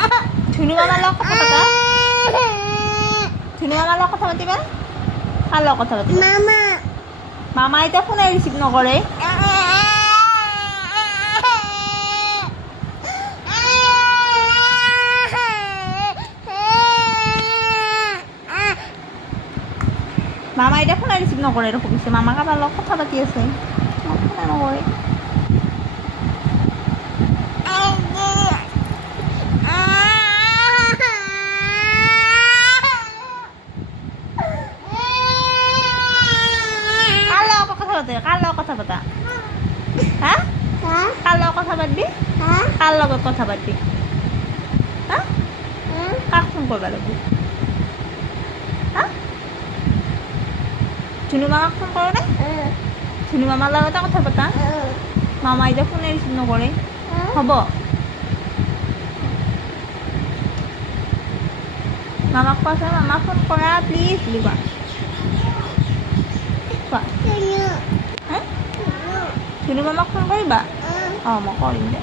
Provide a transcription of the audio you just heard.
ধুনু মামাৰ লগত কথা পাতা ধুনু মামাৰ লগত কথা পাতিবা কাৰ লগত কথা পাতিবা মামা এতিয়া ফোনে ৰিচিভ নকৰে মামা এতিয়া ফোনে ৰিচিভ নকৰে দেখোন পিছে মামা কাৰোবাৰ লগত কথা পাতি আছে ফোনে নকৰে কাৰ লগত কথা পাতা হা কাৰ লগত কথা পাতবি কাৰ লগত কথা পাতবি হা কাক ফোন কৰিব লাগিব হা ধুনু মামাক ফোন কৰ নে ধুনু মামাৰ লগতে কথা পাতা মামা এতিয়া ফোনে ৰিচিভ নকৰে হ'ব মামাক কোৱাচোন মামাক ফোন কৰা প্লিজ বুলি কোৱা কোৱা ধুনু মামাক ফোন কৰিবা অঁ মই কৰিম দে